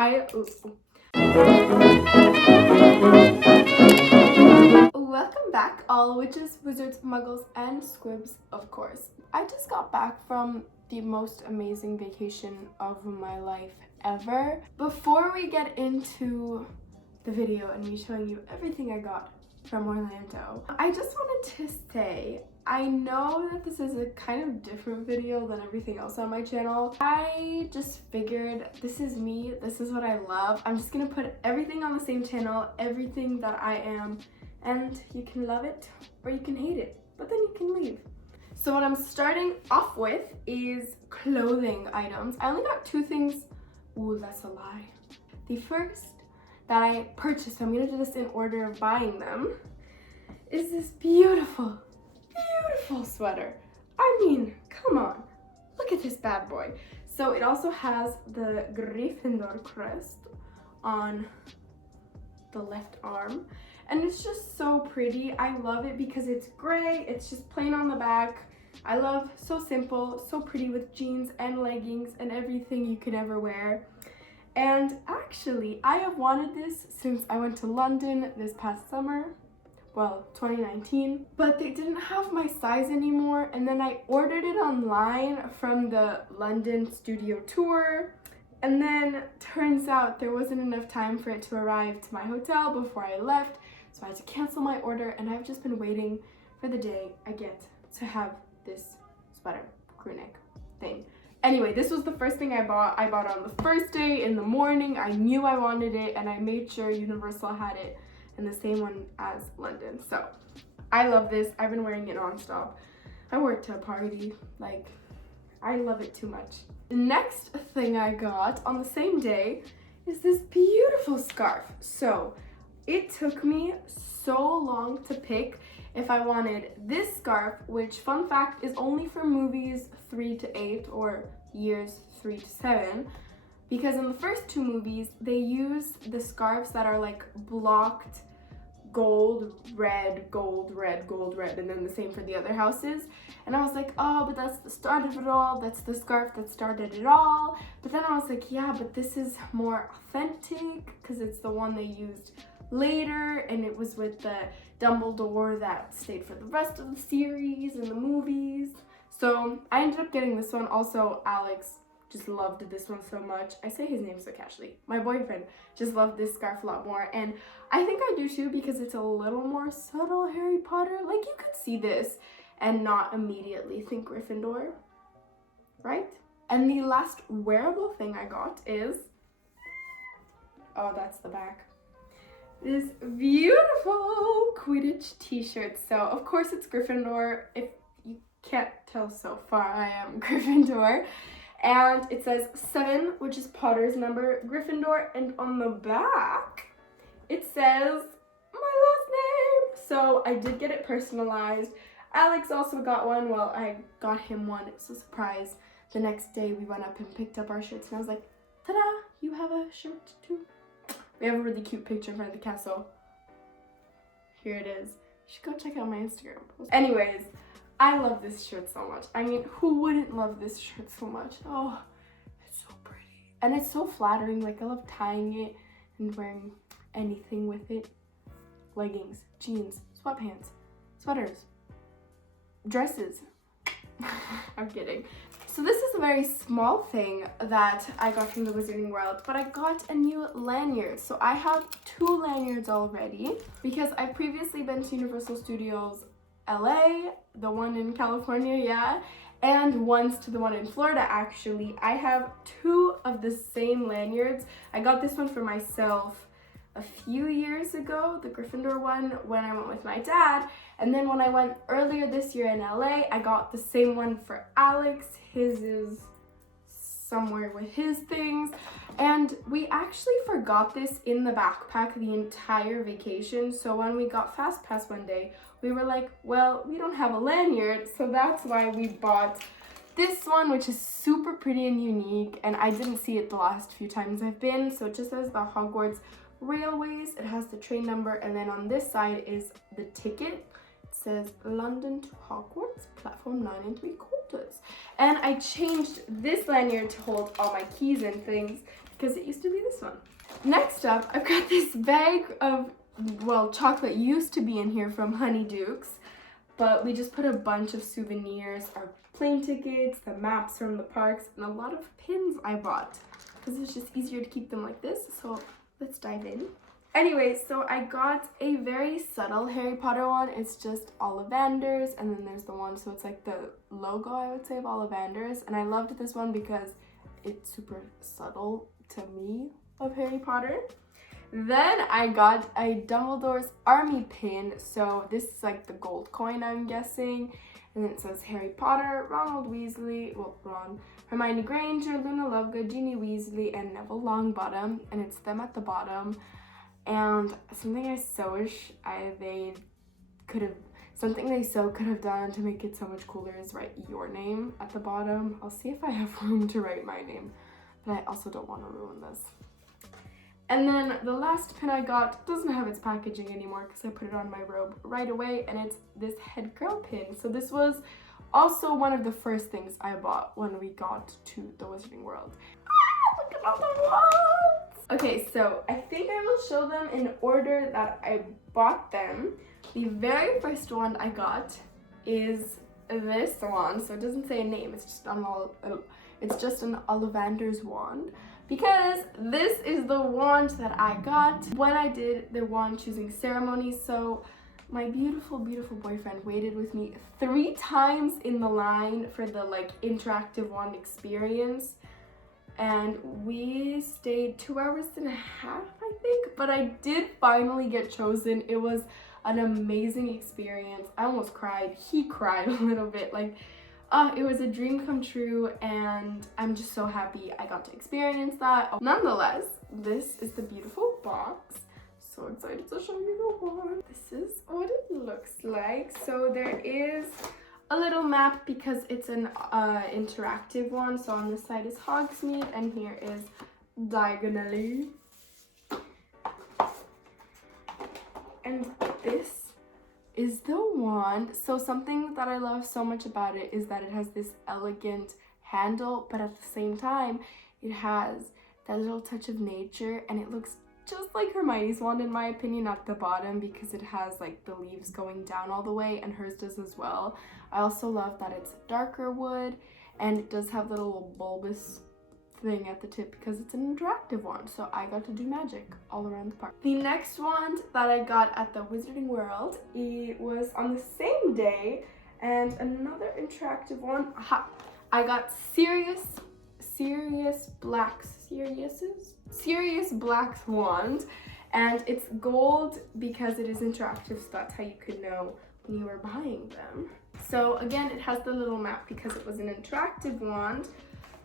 Welcome back, all witches, wizards, muggles, and squibs, of course. I just got back from the most amazing vacation of my life ever. Before we get into the video and me showing you everything I got from Orlando, I just wanted to say, I know that this is a kind of different video than everything else on my channel. I just figured this is me, this is what I love. I'm just gonna put everything on the same channel, everything that I am, and you can love it or you can hate it, but then you can leave. So what I'm starting off with is clothing items. I only got two things. Ooh, that's a lie. The first that I purchased, so I'm gonna do this in order of buying them, is this beautiful sweater. I mean, come on, look at this bad boy. So it also has the Gryffindor crest on the left arm, and it's just so pretty. I love it because it's gray, it's just plain on the back. I love so simple, so pretty with jeans and leggings and everything you could ever wear. And actually, I have wanted this since I went to London this past summer. Well, 2019, but they didn't have my size anymore, and then I ordered it online from the London studio tour, and then turns out there wasn't enough time for it to arrive to my hotel before I left, so I had to cancel my order, and I've just been waiting for the day I get to have this sweater, crew neck thing. Anyway, this was the first thing I bought. I bought it on the first day in the morning. I knew I wanted it, and I made sure Universal had it and the same one as London. So I love this. I've been wearing it nonstop. I wore it to a party. Like, I love it too much. The next thing I got on the same day is this beautiful scarf. So it took me so long to pick if I wanted this scarf, which, fun fact, is only for movies 3 to 8 or years 3 to 7. Because in the first two movies, they use the scarves that are like blocked gold, red, gold, red, gold, red, and then the same for the other houses. And I was like, oh, but that's the start of it all. That's the scarf that started it all. But then I was like, yeah, but this is more authentic because it's the one they used later, and it was with the Dumbledore that stayed for the rest of the series and the movies. So I ended up getting this one. Also, Alex just loved this one so much. I say his name so casually. My boyfriend just loved this scarf a lot more, and I think I do too because it's a little more subtle Harry Potter. Like, you could see this and not immediately think Gryffindor, right? And the last wearable thing I got is, oh, that's the back, this beautiful Quidditch t-shirt. So of course it's Gryffindor. If you can't tell so far, I am Gryffindor. And it says 7, which is Potter's number, Gryffindor, and on the back, it says my last name. So I did get it personalized. Alex also got one. Well, I got him one. It was a surprise. The next day, we went up and picked up our shirts, and I was like, ta-da, you have a shirt too. We have a really cute picture in front of the castle. Here it is. You should go check out my Instagram post. Anyways, I love this shirt so much. I mean, who wouldn't love this shirt so much? Oh, it's so pretty. And it's so flattering. Like, I love tying it and wearing anything with it. Leggings, jeans, sweatpants, sweaters, dresses. I'm kidding. So this is a very small thing that I got from the Wizarding World, but I got a new lanyard. So I have 2 lanyards already because I've previously been to Universal Studios LA, the one in California, yeah, and once to the one in Florida. Actually, I have 2 of the same lanyards. I got this one for myself a few years ago, the Gryffindor one, when I went with my dad, and then when I went earlier this year in LA, I got the same one for Alex. His is somewhere with his things, and we actually forgot this in the backpack the entire vacation. So when we got Fast Pass one day, we were like, well, we don't have a lanyard, so that's why we bought this one, which is super pretty and unique, and I didn't see it the last few times I've been. So it just says the Hogwarts Railways, it has the train number, and then on this side is the ticket. It says London to Hogwarts, platform 9 3/4. And I changed this lanyard to hold all my keys and things because it used to be this one. Next up, I've got this bag of, well, chocolate used to be in here from Honeydukes, but we just put a bunch of souvenirs, our plane tickets, the maps from the parks, and a lot of pins I bought because it's just easier to keep them like this. So let's dive in. Anyway, so I got a very subtle Harry Potter one. It's just Ollivanders, and then there's the one, so it's like the logo, I would say, of Ollivanders. And I loved this one because it's super subtle to me of Harry Potter. Then I got a Dumbledore's army pin. So this is like the gold coin, I'm guessing. And then it says Harry Potter, Ronald Weasley, well, Ron, Hermione Granger, Luna Lovegood, Ginny Weasley, and Neville Longbottom. And it's them at the bottom. And something I so wish they could have done to make it so much cooler is write your name at the bottom. I'll see if I have room to write my name, but I also don't want to ruin this. And then the last pin I got doesn't have its packaging anymore because I put it on my robe right away, and it's this head girl pin. So this was also one of the first things I bought when we got to the Wizarding World. Ah, look at all the wands! Okay, so I think I will show them in order that I bought them. The very first one I got is this wand. So it doesn't say a name, it's just an Ollivanders wand. Because this is the wand that I got when I did the wand choosing ceremony. So my beautiful, beautiful boyfriend waited with me 3 times in the line for the interactive wand experience. And we stayed 2 hours and a half, I think, but I did finally get chosen. It was an amazing experience. I almost cried. He cried a little bit. It was a dream come true, and I'm just so happy I got to experience that. Nonetheless, this is the beautiful box. So excited to show you the wand. This is what it looks like. So there is a little map because it's an interactive one. So on this side is Hogsmeade, and here is diagonally. And this is the wand. So something that I love so much about it is that it has this elegant handle, but at the same time it has that little touch of nature, and it looks just like Hermione's wand in my opinion at the bottom because it has the leaves going down all the way, and hers does as well. I also love that it's darker wood, and it does have the little bulbous thing at the tip because it's an interactive wand, so I got to do magic all around the park. The next wand that I got at the Wizarding World, it was on the same day, and another interactive one. I got Sirius Black's wand, and it's gold because it is interactive, so that's how you could know when you were buying them. So again, it has the little map because it was an interactive wand.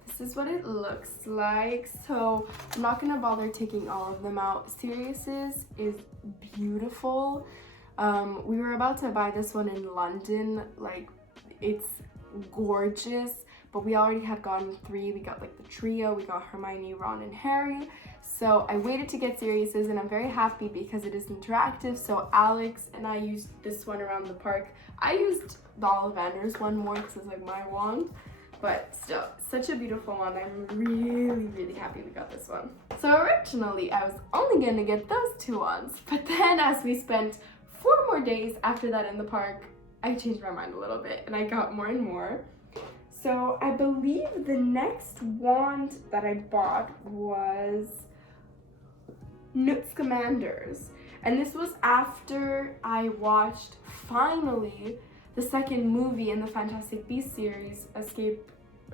This is what it looks like. So I'm not gonna bother taking all of them out. Sirius's is beautiful. We were about to buy this one in London. It's gorgeous, but we already had gotten 3. We got the trio, we got Hermione, Ron, and Harry. So I waited to get Sirius's, and I'm very happy because it is interactive. So Alex and I used this one around the park. I used the Ollivanders one more because it's my wand. But still, such a beautiful one. I'm really, really happy we got this one. So originally, I was only gonna get those 2 wands, but then as we spent 4 more days after that in the park, I changed my mind a little bit and I got more and more. So I believe the next wand that I bought was Newt Scamander's. And this was after I watched, finally, the second movie in the Fantastic Beasts series,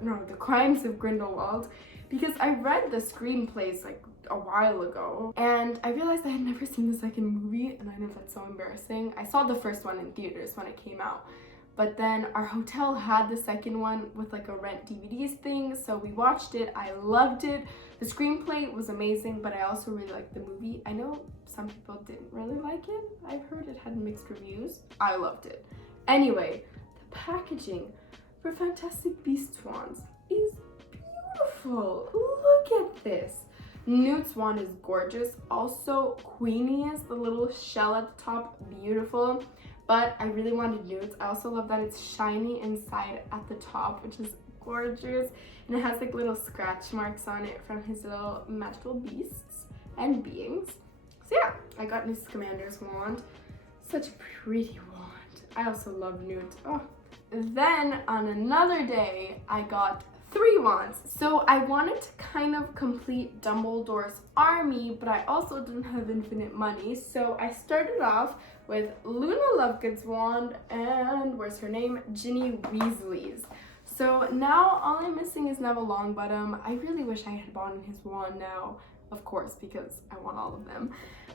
The Crimes of Grindelwald, because I read the screenplays a while ago, and I realized I had never seen the second movie, and I know that's so embarrassing. I saw the first one in theaters when it came out, but then our hotel had the second one with a rent DVDs thing, so we watched it. I loved it. The screenplay was amazing, but I also really liked the movie. I know some people didn't really like it. I've heard it had mixed reviews. I loved it. Anyway, the packaging for Fantastic Beasts wands is beautiful. Look at this. Newt's wand is gorgeous. Also, Queenie's, the little shell at the top, beautiful. But I really wanted Newt's. I also love that it's shiny inside at the top, which is gorgeous. And it has like little scratch marks on it from his little magical beasts and beings. So yeah, I got new Scamander's wand. Such a pretty wand. I also love Newt. Oh. Then on another day, I got 3 wands. So I wanted to kind of complete Dumbledore's army, but I also didn't have infinite money. So I started off with Luna Lovegood's wand and, where's her name? Ginny Weasley's. So now all I'm missing is Neville Longbottom. I really wish I had bought his wand now, of course, because I want all of them.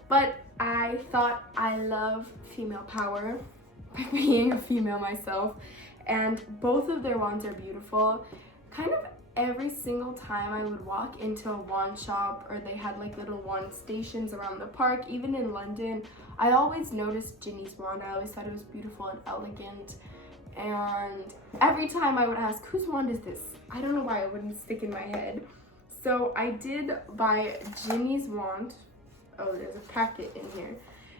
But I thought I love female power, being a female myself, and both of their wands are beautiful. Kind of every single time I would walk into a wand shop, or they had like little wand stations around the park, even in London, I always noticed Ginny's wand. I always thought it was beautiful and elegant. And every time I would ask, whose wand is this? I don't know why it wouldn't stick in my head. So I did buy Ginny's wand. Oh, there's a packet in here.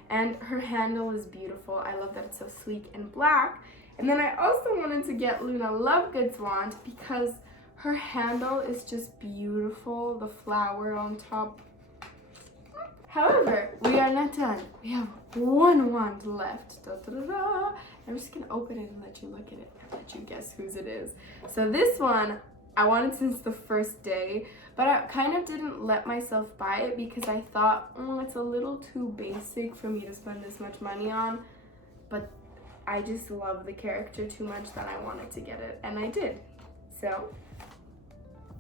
And her handle is beautiful. I love that it's so sleek and black. And then I also wanted to get Luna Lovegood's wand because her handle is just beautiful. The flower on top. However, we are not done. We have 1 wand left. Da, da, da, da. I'm just gonna open it and let you look at it and let you guess whose it is. So this one, I wanted since the first day, but I kind of didn't let myself buy it because I thought, oh, it's a little too basic for me to spend this much money on. But I just love the character too much that I wanted to get it, and I did. So,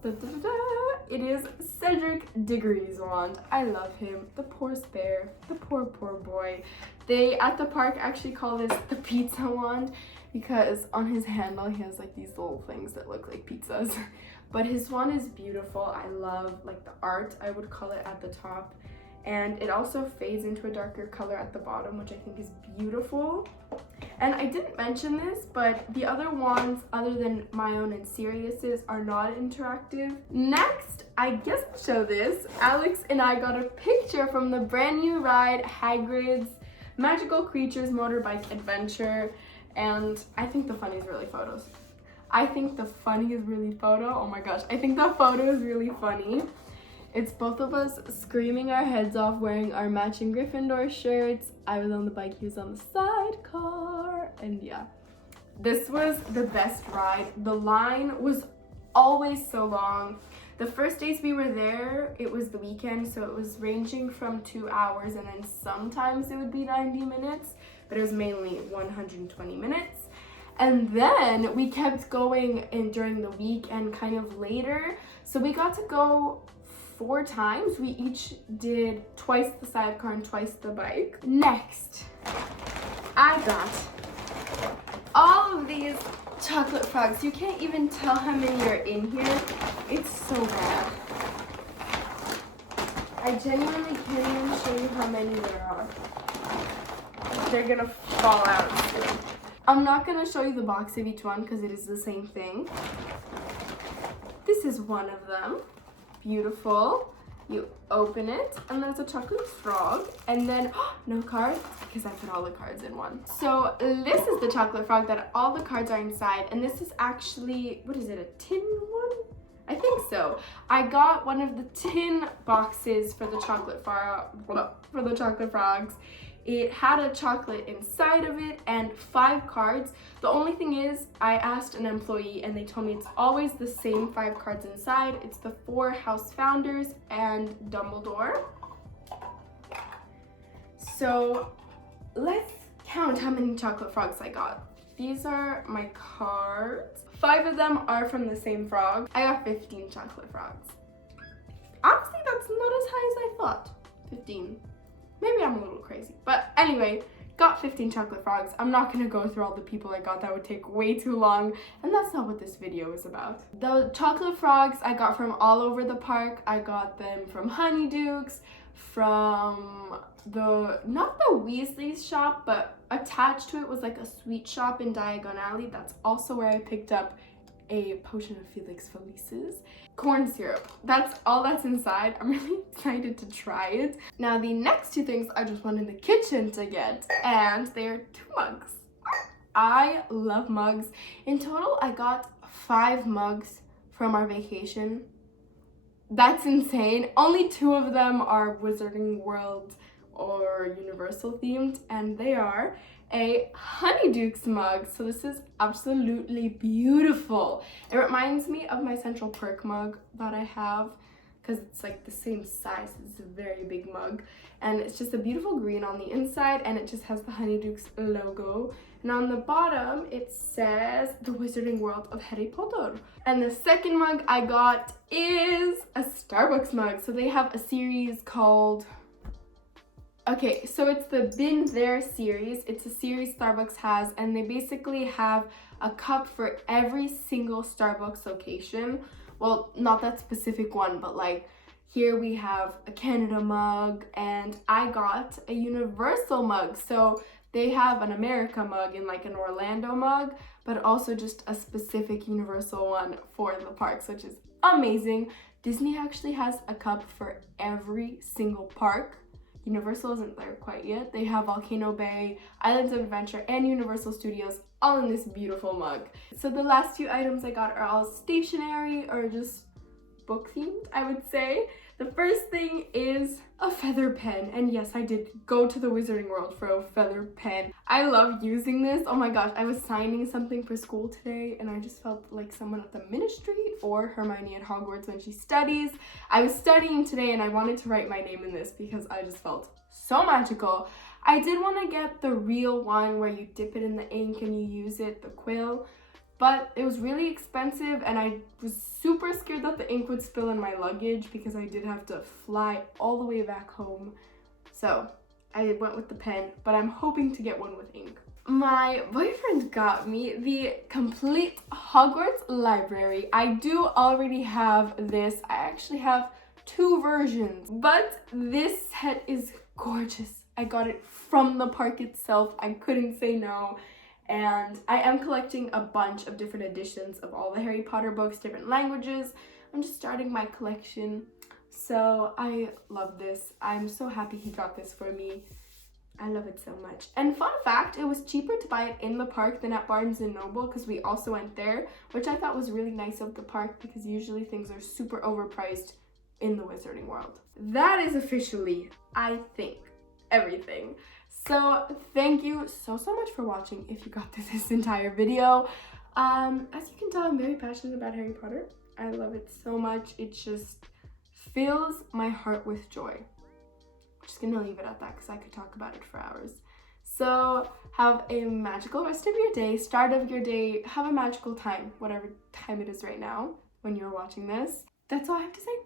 da, da, da, da. It is Cedric Diggory's wand. I love him. The poor spare. The poor boy. They, at the park, actually call this the pizza wand because on his handle he has like these little things that look like pizzas. But his wand is beautiful. I love like the art, I would call it, at the top. And it also fades into a darker color at the bottom, which I think is beautiful. And I didn't mention this, but the other wands, other than my own and Sirius's, are not interactive. Next, I guess I'll show this. Alex and I got a picture from the brand new ride, Hagrid's Magical Creatures Motorbike Adventure. And I think the funny is really photos. I think the funny is really photo. Oh my gosh, I think the photo is really funny. It's both of us screaming our heads off wearing our matching Gryffindor shirts. I was on the bike, he was on the sidecar, and yeah. This was the best ride. The line was always so long. The first days we were there, it was the weekend, so it was ranging from 2 hours, and then sometimes it would be 90 minutes, but it was mainly 120 minutes. And then we kept going in during the week and kind of later, so we got to go 4 times. We each did twice the sidecar and twice the bike. Next, I got all of these chocolate frogs. You can't even tell how many are in here. It's so bad. I genuinely can't even show you how many there are. They're gonna fall out soon. I'm not gonna show you the box of each one because it is the same thing. This is one of them. Beautiful. You open it and there's a chocolate frog, and then no cards because I put all the cards in one. So this is the chocolate frog that all the cards are inside, and this is actually, what is it, a tin one? I think so. I got one of the tin boxes for the chocolate frogs. It had a chocolate inside of it and 5 cards. The only thing is, I asked an employee and they told me it's always the same 5 cards inside. It's the 4 house founders and Dumbledore. So let's count how many chocolate frogs I got. These are my cards. 5 of them are from the same frog. I got 15 chocolate frogs. Honestly, that's not as high as I thought. 15. Maybe I'm a little crazy. But anyway, got 15 chocolate frogs. I'm not gonna go through all the people I got. That would take way too long. And that's not what this video is about. The chocolate frogs I got from all over the park. I got them from Honeydukes, from not the Weasley's shop, but attached to it was like a sweet shop in Diagon Alley. That's also where I picked up a potion of Felix Felice's. Corn syrup. That's all that's inside. I'm really excited to try it. Now the next 2 things I just went in the kitchen to get, and they're 2 mugs. I love mugs. In total, I got 5 mugs from our vacation. That's insane. Only 2 of them are Wizarding World or Universal themed, and they are a Honeydukes mug. So this is absolutely beautiful. It reminds me of my Central Perk mug that I have, because it's like the same size. It's a very big mug, and it's just a beautiful green on the inside, and it just has the Honeydukes logo, and on the bottom it says the Wizarding World of Harry Potter. And the second mug I got is a Starbucks mug. So they have a series called, okay, so it's the Been There series. It's a series Starbucks has, and they basically have a cup for every single Starbucks location. Well, not that specific one, but like here we have a Canada mug, and I got a Universal mug. So they have an America mug and like an Orlando mug, but also just a specific Universal one for the parks, which is amazing. Disney actually has a cup for every single park. Universal isn't there quite yet. They have Volcano Bay, Islands of Adventure, and Universal Studios all in this beautiful mug. So the last 2 items I got are all stationery or just book themed, I would say. The first thing is a feather pen, and yes, I did go to the Wizarding World for a feather pen. I love using this. Oh my gosh, I was signing something for school today, and I just felt like someone at the ministry or Hermione at Hogwarts when she studies. I was studying today, and I wanted to write my name in this because I just felt so magical. I did want to get the real one where you dip it in the ink and you use it, the quill, but it was really expensive, and I was super scared that the ink would spill in my luggage because I did have to fly all the way back home. So I went with the pen, but I'm hoping to get one with ink. My boyfriend got me the complete Hogwarts library. I do already have this. I actually have 2 versions, but this set is gorgeous. I got it from the park itself. I couldn't say no. And I am collecting a bunch of different editions of all the Harry Potter books, different languages. I'm just starting my collection. So I love this. I'm so happy he got this for me. I love it so much. And fun fact, it was cheaper to buy it in the park than at Barnes & Noble because we also went there, which I thought was really nice of the park because usually things are super overpriced in the Wizarding World. That is officially, I think, everything. So thank you so much for watching if you got through this entire video. As you can tell, I'm very passionate about Harry Potter. I love it so much. It just fills my heart with joy. I'm just gonna leave it at that because I could talk about it for hours. So have a magical rest of your day, start of your day, have a magical time, whatever time it is right now when you're watching this. That's all I have to say.